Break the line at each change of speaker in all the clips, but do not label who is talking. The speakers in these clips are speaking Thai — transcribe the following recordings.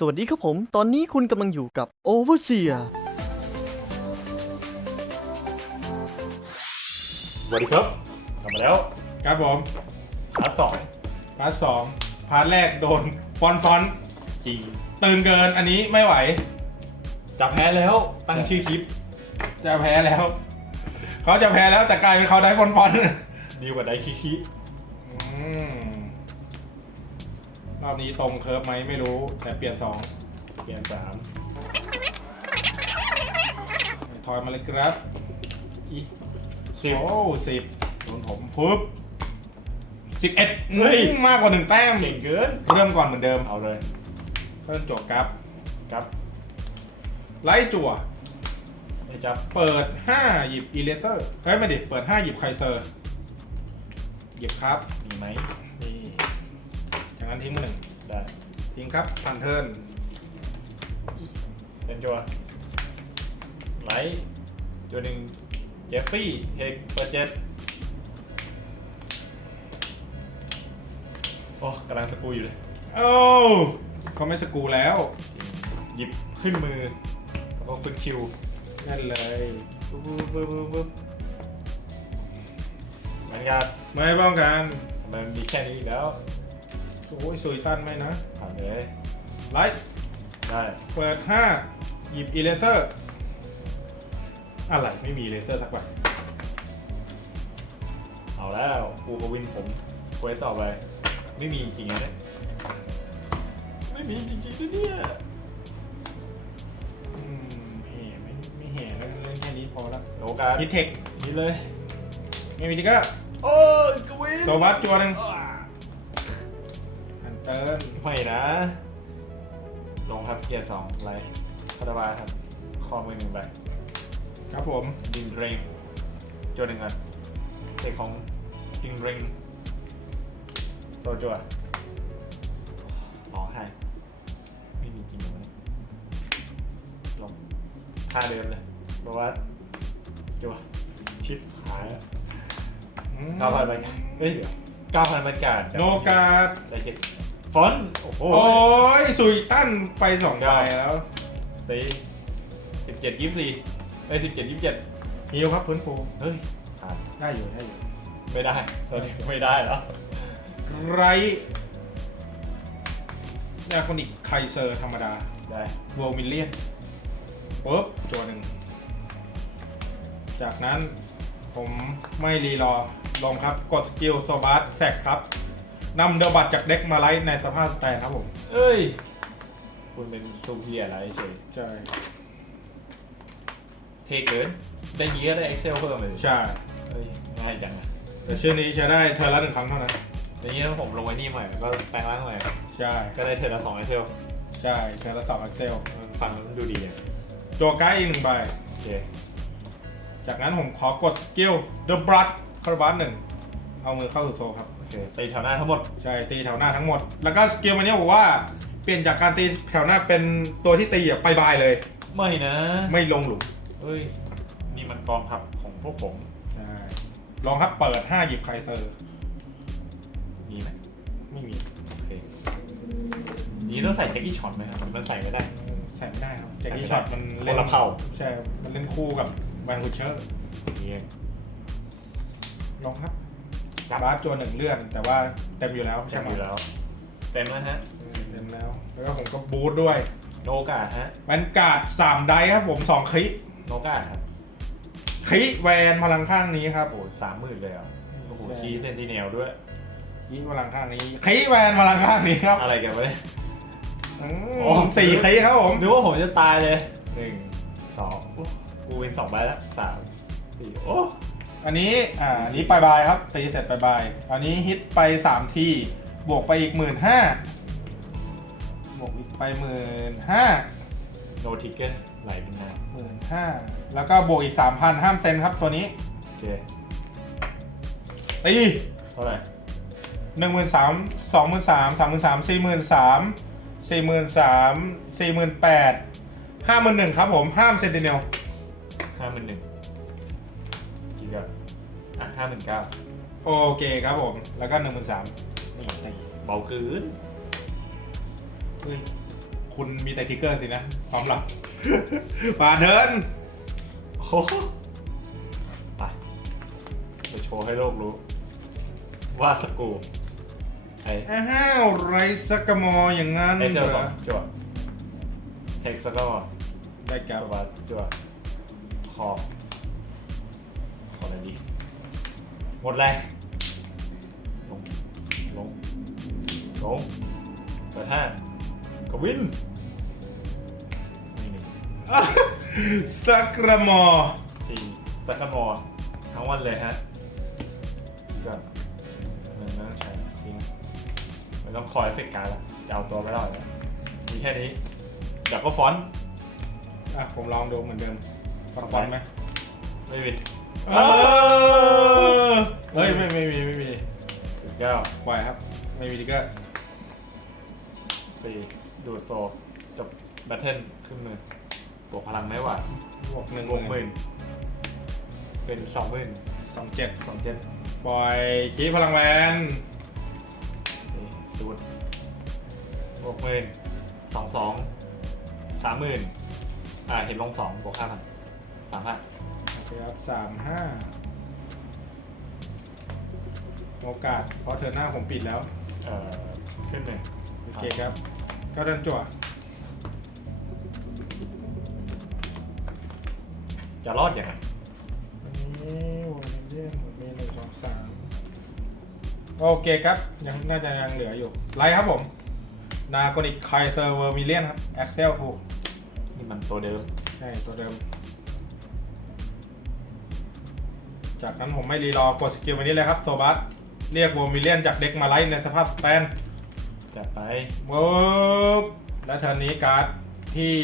สวัสดีครับผม ตอนนี้คุณกำลังอยู่กับ Overseer
สวัสดีครับ กลับมาแล้ว
ครับผม
พาร์ทสอง
พาร์ทสองพาร์ทแรกโดนฟอนต์ฟอนต์
จริง
ตึงเกินอันนี้ไม่ไหว
จะแพ้แล้วตั้งชื่อคลิป
จะแพ้แล้ว เขาจะแพ้แล้วแต่กลายเป็นเขาได้ฟอนต์ฟอนต์
ดีกว่าไดคิคิ
อืม รอบนี้ตรงเคิร์ฟไหมไม่รู้ แต่เปลี่ยนสอง
เปลี่ยนสาม
ทอยมาเลยครับ
อีสิบ
โอ้สิบโดนผมปุ๊บสิบเอ็ดมากกว่าหนึ่งแต้ม
เก่งเกิน
เริ่มก่อนเหมือนเดิม
เอาเลย
เริ่มจวครับ
ครับ
ไล่จั่ว
ไอ้จับ
เปิด 5 หยิบอีเลเซอร์เฮ้ยไม่ดิเปิด 5 หยิบไคเซอร์ หยิบครับ
มีไหม
นี่จากนั้นทิ้งมือหนึ่ง
ได้
ทิ้งครับผ่านเทิร์น
เป็นจัวไลท์จัวหนึ่งเจฟฟี่เทคเปิดเจ็ดโอ้กำลังสกรูอยู่เลย
โอ้เขาไม่สกรูแล้ว
หยิบขึ้นมือแล้วก็ฝึกคิว
นั่นเลย
ปึ๊บปึ๊บปึ๊บปึ๊บปึ๊บมันยาก
ไม่ป้องกัน
มันมีแค่นี้อีกแล้ว
โอ้ยสุยตันไหมนะ
ผ่านเลย
ไลท์
ได้
เปิด5หยิบอีเลเซอร์ อะไรไม่มีอีเลเซอร์สักใบ
เอาแล้วกูกับวินผมเควสต่อไป ไม่มีจริงๆนะเนี่ยไม่มีจริงๆนะเนี่ย
อืมแห่ไม่ไม่แห่เล่นเล่นแค่นี้พอละ
โนการ
ฮิตเทค
นี่เลย
ไม่มีทิกเกอร์
โอ้ยกวิน
โซบัสจัวหนึ่ง
อ่า
หัน เติร์น
ไม่นะ ลงครับเกียร์สองไลท์คาตาบาครับคอมือหนึ่งใบ
ครับผม
ดิงเรงจัวหนึ่งอันเทคของดิงเรงโซจัวอ๋อให้ไม่มีจริงเหรอวะเนี่ยลงท่าเดิมเลยเพราะว่าจัวชิปหายแล้วเก้าพันบรรยากาศเฮ้ยเดี๋ยวเก้าพันบรรยากาศ
โนการ์ด
ได้เช็ค ฟอนต์โอ้โห
โอ้ยสุยตั้นไปสองใบแล้ว
ตีสิบเจ็ดยี่สี่ไอ้สิบเจ็ดยี่สิบเจ็ด
ฮิวครับฟื้นฟู
เฮ้ยผ่าน
ได้อยู่ได้อยู่
ไม่ได้ตอนนี้ไม่ได้แล้ว
ไรยาคอนิกไคเซอร์ธรรมดา
ได้
เวลมิลเลียนปุ๊บตัวหนึ่ง จากนั้นผมไม่รีรอลงครับ กดสกิลโซบัสแซกครับ นำเดอะบัตจากเด็กมาไลท์ในสภาพสแตนครับผม
เอ้ย คุณเป็นซูเพียอะไรเฉย
ใช่
เทเกินได้ยีก็ได้ Excel เพิ่มเลย
ใช่
เฮ้ยง่ายจังอะ
แต่ชื่อนี้ใช้ได้เทอร์ละหนึ่งครั้งเท่านั้น
อย่างนี้ถ้าผมลงไว้นี่ใหม่ก็แปลงร่างใหม่
ใช่
ก็ได้เทอร์ละสอง Excel
ใช่เทอร์ละสองอักเซล
ฟังแล้วมันดูดีอะ
โจไกด์อีกหนึ่งใบ
โอเค
จากนั้นผมขอกดสกิล The Blood คาร์บัสหนึ่ง เอามือเข้าสู่โซลครับ
โอ เคตีแถวหน้าทั้งหมด
ใช่ตีแถวหน้าทั้งหมด แล้วก็สกิลมันเนี้ยบอกว่าเปลี่ยนจากการตีแถวหน้าเป็นตัวที่ตีอะไปบายเลย
ไม่นะ
ไม่ลงหลุม
เฮ้ยนี่มันกองทัพของพวกผม
ใช่ลองครับเปิด 5 หยิบไคเซอร์
มีไหม
ไม่มี
โอเคนี่ต้องใส่แจ็คกี้ช็อตไหมครับหรือมันใส่ไม่ได้
ใส่ไม่ได้ครับแจ็คกี้ช็อตมันเล่
คนละเผ่า
ใช่ มันเล่นคู่กับแวนคูเชอร์
นี่เอง
ลองครับ
ครั บ
บาสจวนหนึ่งเลื่อน แต่ว่าเต็มอยู่แล้ว
ใช่
ใช่ไหม
อยู่แล้ว เต็มแล้วฮะ
เต็มแล้ว แล้วก็ผมก็บูทด้วย
โนกาฮะ
แวนการ์ดสามไดส์ครับผมสองคลิ
โนกาครับ
คลิแวนพลังข้างนี้ครับ
โอ้สามหมื่นเลยเหรอโอ้โห
ใช่
ชี้เซนติเนลด้วย
คลิพลังข้างนี้คลิแวนพลังข้างนี้ครับ
อะไรกันวะเนี่ย
อื
โอ้
มสี่คลิครับผม
นึกว่าผมจะตายเลยหนึ่งสองโอ้กูเป็นสองใบแล้วสามสี่โอ้
อันนี้อ่าอันนี้ปลายบายครับตีเสร็จปลายบายอันนี้ฮิตไปสามทีบวกไปอีกหมื่นห้าบวกอีกไปหมื่นห้า
โนทิกเกอร์ไหลเป็นน้
หมื่นห้าแล้วก็บวกอีกสามพันห้ามเซ็นครับตัวนี้ำ
โอเค
ตี
เท่าไหร่
หนึ่งหมื่นสามสองหมื่นสามสามหมื่นสามสี่หมื่นสามสี่หมื่นสามสี่หมื่นแปดห้าหมื่นหนึ่งครับผมห้ามเซนติเนล
ห้าหมื่นหนึ่งกี่กับอะ ห้าหมื่นเก้า
โอเคครับผม แล้วก็หนึ่งหมื่นสามนี่ตี
เบาคืน
เฮ้ยโคคุณมีแต่ทิกเกอร์สินะความลับป่าเดิน
โอ้โหไปไปโชว์ให้โลกรู้ ว่าสกรูไอ้
อ้าวไรสกมออย่างงั้น
ไอ้เซล
เห
ส
ร
อ
อง
จั่วเทคสกอร์
ได้แก่
จั่วจั่วคอขออะไรดี หมดแรงลง ลง ลงเปิดห้ากวินนี่นี่
สกรมอ
จริงสักกะมอทั้งวันเลยฮะก็มันไม่ต้องใช้ทิ้งไม่ต้องคอยเอฟเฟกต์การดละจะเอาตัวไม่รอดแล้วมีแค่นี้เดี๋ยวก็ฟอนต์
อะผมลองดูเหมือนเดิมฟอนฟอนไหม
ไม่มี
เออเฮ้ยไม่ไม่มีไม่มี
สุดยอด
ปล่อยครับ ไม่มีทิกเกอร์
ไปดูดโซจบแบทเทิลขึ้นมือบวกพลังไม่หวาด
บวกหนึ่ง
บวกหมื่นเป็นสองหมื่น
สองเจ็ด
สองเจ็ด
ปล่อยคีพลังแวน
นี่ดูดบวกหมื่นสองสองสามหมื่นอ่าเห็นลงสองบวกห้าพันสามพัน
โอเคครับสามห้าโอกาส เพราะเธอหน้าผมปิดแล้ว
เอ่อขึ้นหนึ่ง
โอเคครับก็เดินจั่ว
จะรอดยังไง
อันนี้วอลเลนมีหนึ่งสองสามโอเคครับ ยังน่าจะยังเหลืออยู่ ไลท์ครับผม นาโกนิกไคเซอร์เวอร์มิเลียนครับ แอคเซลทู
นี่มันตัวเดิม
ใช่ตัวเดิม จากนั้นผมไม่รีรอกดสกิลไปนี้เลยครับโซบัสเรียกวอร์มิเลียนจากเด็กมาไลท์ในสภาพแตน
จัดไป
เวิร์บและเทิร์นนี้การ์ดที่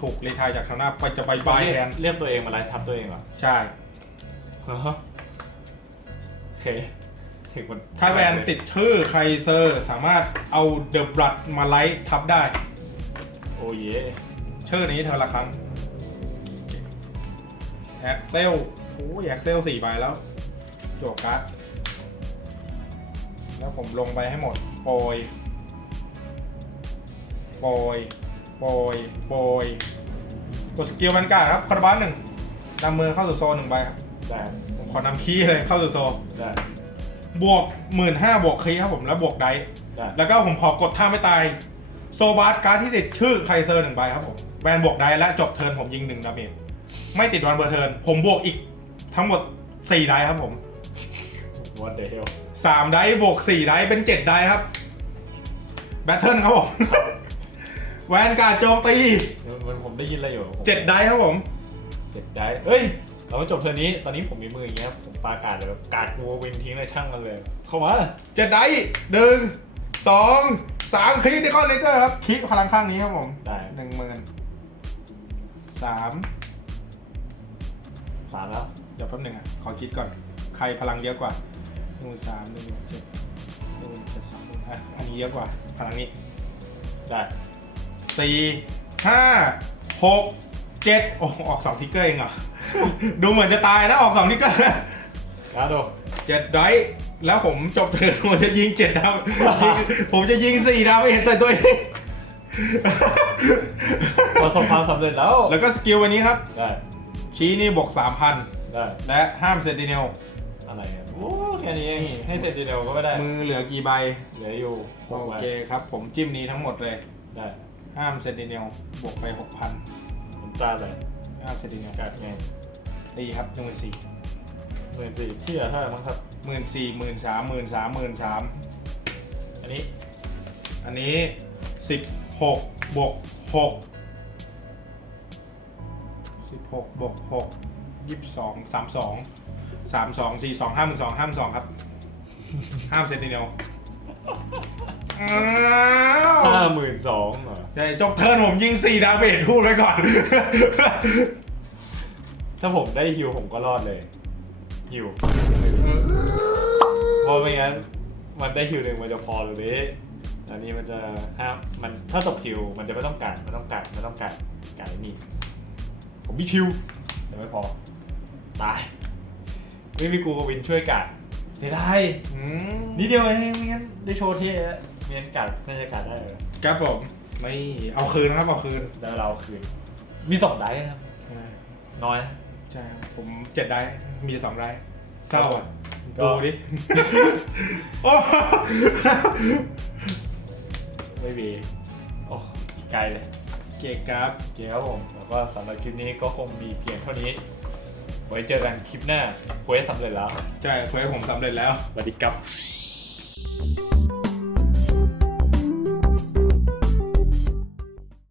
ถูกรีไทายจากทางหน้าไปจะไปบาย
เรี
แท
ก
น
เรียกตัวเองมาไล่ทับตัวเองเหรอ
ใช่
ฮะโอเคถึงมัน
ถ้าแวนติดชื่อไคเซอร์สามารถเอาเดอะบลัดมาไลท์ทับได้
โอ้เย่
ชื่อนี้เธอละครั้งแอคเซล โอ้ยแอคเซลสี่ใบแล้วโจกการ์ดแล้วผมลงไปให้หมด โปรยโปรยโปรยโปรยกดสกิลมันการ์ดครับคาร์บันหนึ่งนำมือเข้าสู่โซนหนึ่งใบครับ
ได้
ผมขอนำคีย์เลยเข้าสู่โซน
ได้
บวกหมื่นห้าบวกคีย์ครับผมแล้วบวกไดส์
ได้
แล้วก็ผมขอกดท่าไม่ตาย โซบาร์การ์ดที่ติดชื่อไคเซอร์หนึ่งใบครับผมแวนบวกได้และจบเทิร์นผมยิงหนึ่งดาเมจไม่ติดวันเบอร์เทิร์นผมบวกอีก ทั้งหมด4ได้ครับผม
What the hell
3ได้บวก4ได้เป็น7ได้ครับ แบทเทิลครับผม แวนการ์ดโจมตี
มันผมได้ยินอะไรอยู่ผม
7ได้ครับผม
เจ็ดได้เฮ้ย เราจบเทอร์นี้ ตอนนี้ผมมีมืออย่างเงี้ย ผมปาการดเลยแบบการดกูวินทิ้งเลยช่างมันเลย เข้ามา
7ได้หนึ่งสองสามคีย์ที่เข้าเนเกอร์ครับคีย์พลังข้างนี้ครับผม
ได้
หนึ่งหมื่นสาม
สามแล้ว
เดี๋ยวแป๊บหนึงอะ ขอคิดก่อน ใครพลังเยอะกว่าหนึ่งสามหนึ่งเจ็ดหนึ่งเจ็ดสองอะ อันนี้เยอะกว่า พลังนี้
ได้
สี่ห้าหกเจ็ดโอ้ออกสองทิกเกอร์เองเหรอ ดูเหมือนจะตายนะออกสองทิกเกอร์
กาโด
เจ็ดไดส์แล้วผมจบเทิร์นผมจะยิงเจ็ดดาวยิงผมจะยิงสี่ดาวไม่เห็นใส่ตัวเอง
ประสบความสำเร็จแล้ว
แล้วก็สกิลวันนี้ครับ
ได้
ชี้นี่บวกสามพัน
ได้
และห้ามเซนติเนล
อะไรเนี่ยโอ้แค่นี้เองให้เสร็จทีเดียวก็ไม่ได้
มือเหลือกี่ใบ
เหลืออยู่ห
โอก
ใบ
เคครับ ผมจิ้มนี้ทั้งหมดเลย
ได้
ห้ามเซนติเนลบวกไปหกพัน
ผมจ้าเลย
ห้ามเซนติเนล
กัดไง
ตีครับหนึ่งหมื่นสี่
หมื่นสี่ที่เหลือเท่าไหร่บ้างครับ
หมื่นสี่หมื่นสามหมื่นสามหมื่นสาม
อันนี้
อันนี้สิบหกบวกหกสิบหกบวกหก ยี่สิบสองสามสองสามสองสี่สองห้าหมื่นสองห้ามสองครับ ห้ามเซนติเนลอ้าว
ห้าหมื่นสองเหรอ
ใช่จบเทิร์นผมยิงสี่ดาเมจพูดไว้ก่อน
ถ้าผมได้ฮิวผมก็รอดเลยฮิวเพราะไม่งั้นมันได้ฮิวหนึ่งมันจะพอเลยดิอันนี้มันจะห้ามมันถ้าตกฮิวมันจะไม่ต้องการไม่ต้องการไม่ต้องการการนี่ผมมีชิวแต่ไม่พอ ตาย ไม่มีกูกับวินช่วยกัดเสียดาย
อืม
นิดเดียวเองไม่งั้นได้โชว์เท่แล้วไม่งั้นกัดน่าจะกัดได้เลย
ครับผมไม่เอาคืนนะครับเอาคืน
แล้วเราคืนมีสองได้ครับน้อยนะ
ใช่ครับผมเจ็ดได้มีสองได้เศร้าอะ
ก็
ดูดิ โอ้
ไม่มีโอ้ไกลเลย
เกครับ
โอเคครับผมแล้วก็สำหรับคลิปนี้ก็คงมีเพียงเท่านี้ ไว้เจอกันคลิปหน้าคุยสำเร็จแล้ว
ใช่เควสผมสำเร็จแล้ว
สวัสดีครับ